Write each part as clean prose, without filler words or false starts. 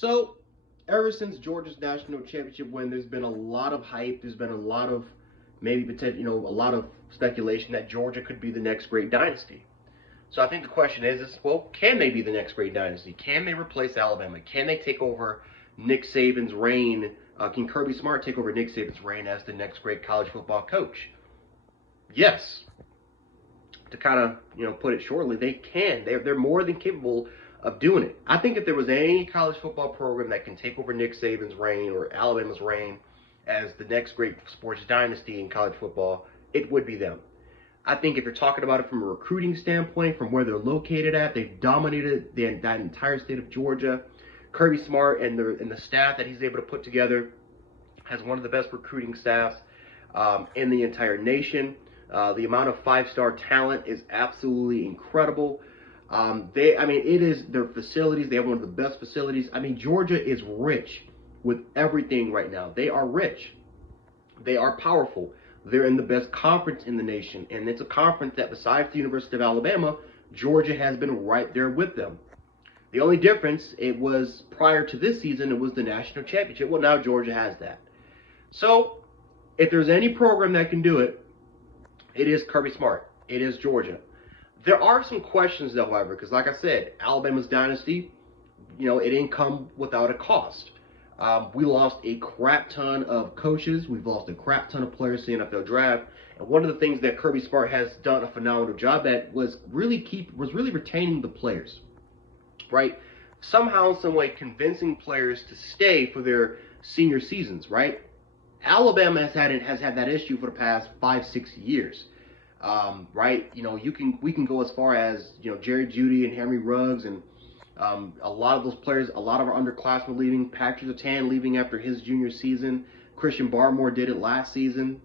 So, ever since Georgia's national championship win, there's been a lot of hype. There's been a lot of maybe potential, a lot of speculation that Georgia could be the next great dynasty. So I think the question is, well, can they be the next great dynasty? Can they replace Alabama? Can they take over Nick Saban's reign? Can Kirby Smart take over Nick Saban's reign as the next great college football coach? Yes. To kind of, put it shortly, they can. They're more than capable of doing it. I think if there was any college football program that can take over Nick Saban's reign or Alabama's reign as the next great sports dynasty in college football, it would be them. I think if you're talking about it from a recruiting standpoint, from where they're located at, they've dominated that entire state of Georgia. Kirby Smart and the staff that he's able to put together has one of the best recruiting staffs in the entire nation. The amount of five-star talent is absolutely incredible. It is their facilities. They have one of the best facilities. Georgia is rich with everything right now. They are rich. They are powerful. They're in the best conference in the nation, and it's a conference that, besides the University of Alabama, Georgia has been right there with them. The only difference, it was prior to this season, it was the national championship. Well, now Georgia has that. So, if there's any program that can do it, it is Kirby Smart. It is Georgia. There are some questions, though, however, because like I said, Alabama's dynasty, it didn't come without a cost. We lost a crap ton of coaches. We've lost a crap ton of players to the NFL draft. And one of the things that Kirby Smart has done a phenomenal job at was really retaining the players, right? Somehow, some way, convincing players to stay for their senior seasons, right? Alabama has had that issue for the past 5-6 years, right? We can go as far as Jerry Jeudy and Henry Ruggs and a lot of those players, a lot of our underclassmen leaving. Patrick Surtain leaving after his junior season. Christian Barmore did it last season.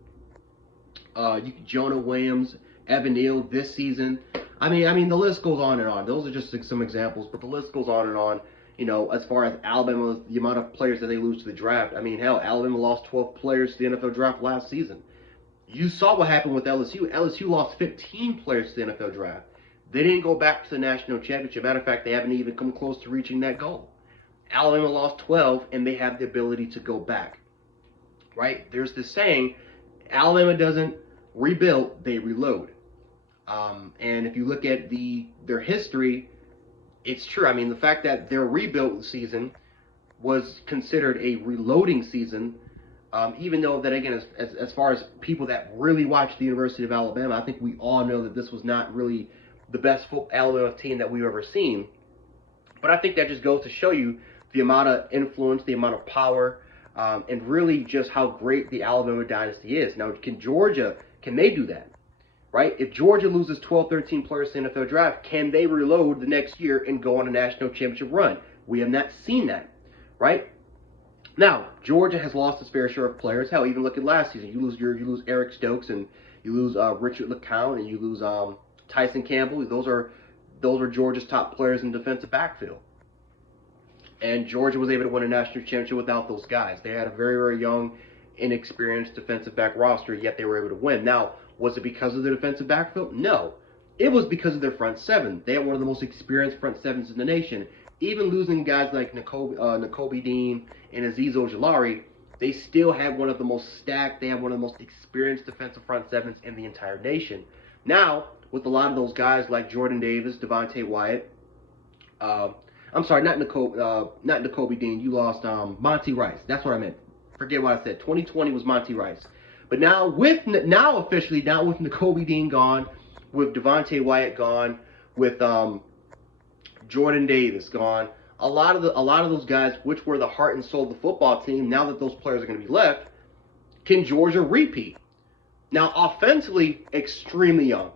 Jonah Williams, Evan Neal this season. The list goes on and on. Those are just some examples, but the list goes on and on. As far as Alabama, the amount of players that they lose to the draft. Hell, Alabama lost 12 players to the NFL draft last season. You saw what happened with LSU. LSU lost 15 players to the NFL draft. They didn't go back to the national championship. Matter of fact, they haven't even come close to reaching that goal. Alabama lost 12, and they have the ability to go back. Right? There's this saying, Alabama doesn't rebuild, they reload. And if you look at their history, it's true. The fact that their rebuild season was considered a reloading season, even though that, again, as far as people that really watch the University of Alabama, I think we all know that this was not really the best Alabama team that we've ever seen. But I think that just goes to show you the amount of influence, the amount of power, and really just how great the Alabama dynasty is. Now, can they do that? Right? If Georgia loses 12, 13 players to the NFL draft, can they reload the next year and go on a national championship run? We have not seen that. Right? Now, Georgia has lost its fair share of players. Hell, even look at last season. You lose Eric Stokes, and you lose Richard LeCounte, and you lose Tyson Campbell. Those are Georgia's top players in defensive backfield. And Georgia was able to win a national championship without those guys. They had a very, very young, inexperienced defensive back roster, yet they were able to win. Now, was it because of their defensive backfield? No. It was because of their front seven. They had one of the most experienced front sevens in the nation. Even losing guys like Nakobe Dean and Azeez Ojulari, they still had one of the most stacked, they have one of the most experienced defensive front sevens in the entire nation. Now, with a lot of those guys like Jordan Davis, Devontae Wyatt, I'm sorry, not Nakobe Dean. You lost Monty Rice. That's what I meant. Forget what I said. 2020 was Monty Rice. But now officially with Nakobe Dean gone, with Devontae Wyatt gone, with Jordan Davis gone, a lot of those guys, which were the heart and soul of the football team, now that those players are going to be left, can Georgia repeat? Now, offensively, extremely young.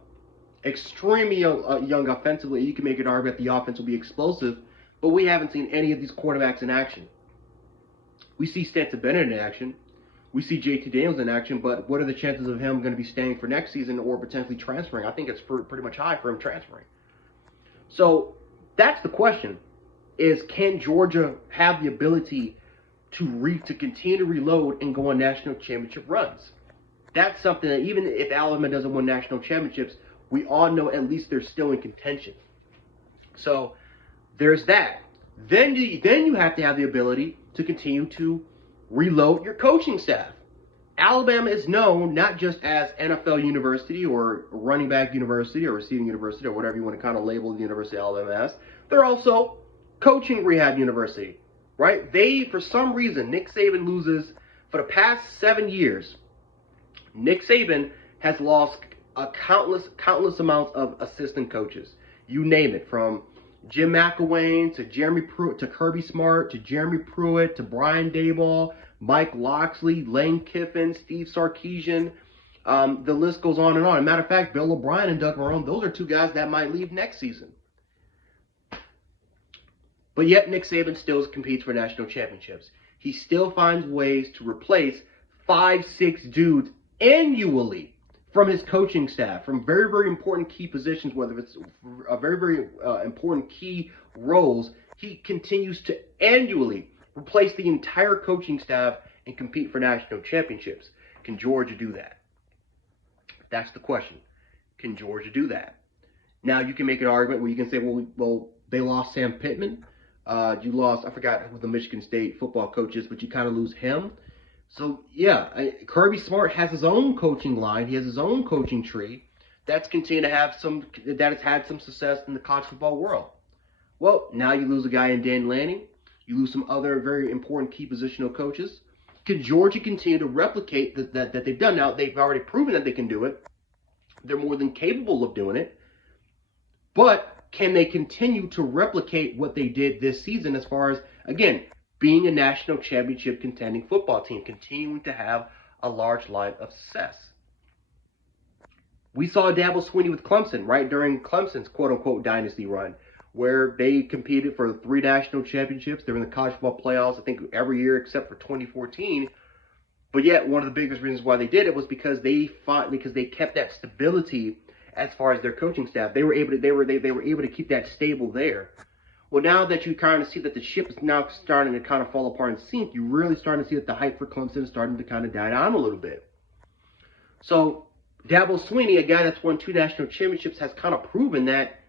Extremely young offensively. You can make an argument that the offense will be explosive, but we haven't seen any of these quarterbacks in action. We see Stanton Bennett in action. We see JT Daniels in action, but what are the chances of him going to be staying for next season or potentially transferring? I think it's pretty much high for him transferring. So that's the question, is can Georgia have the ability to continue to reload and go on national championship runs? That's something that even if Alabama doesn't win national championships, we all know at least they're still in contention. So there's that. then you have to have the ability to continue to reload your coaching staff. Alabama is known not just as NFL University or running back university or receiving university or whatever you want to kind of label the University of Alabama as. They're also coaching rehab university, right? For some reason, Nick Saban loses for the past 7 years. Nick Saban has lost countless amounts of assistant coaches. You name it, from Jim McElwain to Jeremy Pruitt to Kirby Smart to Jeremy Pruitt to Brian Daboll, Mike Locksley, Lane Kiffin, Steve Sarkisian. The list goes on and on. As a matter of fact, Bill O'Brien and Doug Marrone, those are two guys that might leave next season. But yet Nick Saban still competes for national championships. He still finds ways to replace 5-6 dudes annually from his coaching staff, from very, very important key positions, whether it's very, very important key roles. He continues to annually replace the entire coaching staff and compete for national championships. Can Georgia do that? That's the question. Can Georgia do that? Now, you can make an argument where you can say, well, they lost Sam Pittman. You lost, I forgot who the Michigan State football coach is, but you kind of lose him. So, yeah, Kirby Smart has his own coaching line. He has his own coaching tree that's continued to have that has had some success in the college football world. Well, now you lose a guy in Dan Lanning. You lose some other very important key positional coaches. Can Georgia continue to replicate that they've done? Now, they've already proven that they can do it. They're more than capable of doing it. But can they continue to replicate what they did this season as far as, again, being a national championship contending football team, continuing to have a large line of success? We saw Dabo Swinney with Clemson, right, during Clemson's quote-unquote dynasty run, where they competed for 3 national championships. They were in the college football playoffs, I think, every year except for 2014. But yet, one of the biggest reasons why they did it was because they kept that stability as far as their coaching staff. They were able to keep that stable there. Well, now that you kind of see that the ship is now starting to kind of fall apart and sink, you're really starting to see that the hype for Clemson is starting to kind of die down a little bit. So, Dabo Swinney, a guy that's won 2 national championships, has kind of proven that,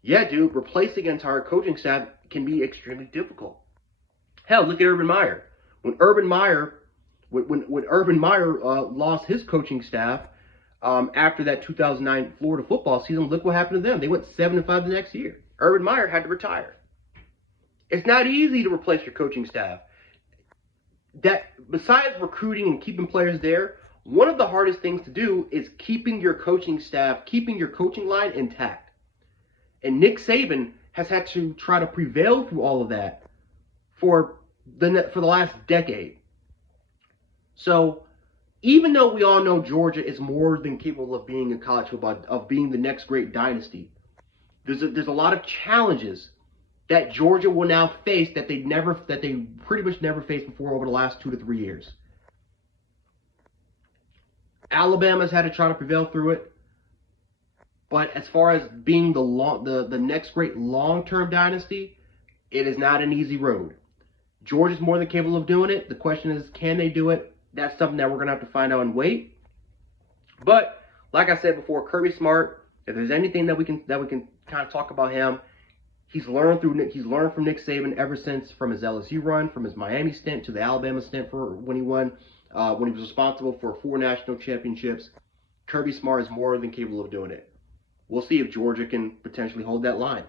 yeah, dude, replacing an entire coaching staff can be extremely difficult. Hell, look at Urban Meyer. When Urban Meyer lost his coaching staff after that 2009 Florida football season, look what happened to them. They went 7-5 the next year. Urban Meyer had to retire. It's not easy to replace your coaching staff. That, besides recruiting and keeping players there, one of the hardest things to do is keeping your coaching staff, keeping your coaching line intact. And Nick Saban has had to try to prevail through all of that for the last decade. So, even though we all know Georgia is more than capable of being in college football, of being the next great dynasty, there's a lot of challenges that Georgia will now face that they pretty much never faced before over the last 2 to 3 years. Alabama's had to try to prevail through it, but as far as being the next great long-term dynasty, it is not an easy road. Georgia's more than capable of doing it. The question is, can they do it? That's something that we're going to have to find out and wait. But like I said before, Kirby Smart, if there's anything that we can kind of talk about him, he's learned from Nick Saban ever since, from his LSU run, from his Miami stint to the Alabama stint for when he was responsible for 4 national championships. Kirby Smart is more than capable of doing it. We'll see if Georgia can potentially hold that line.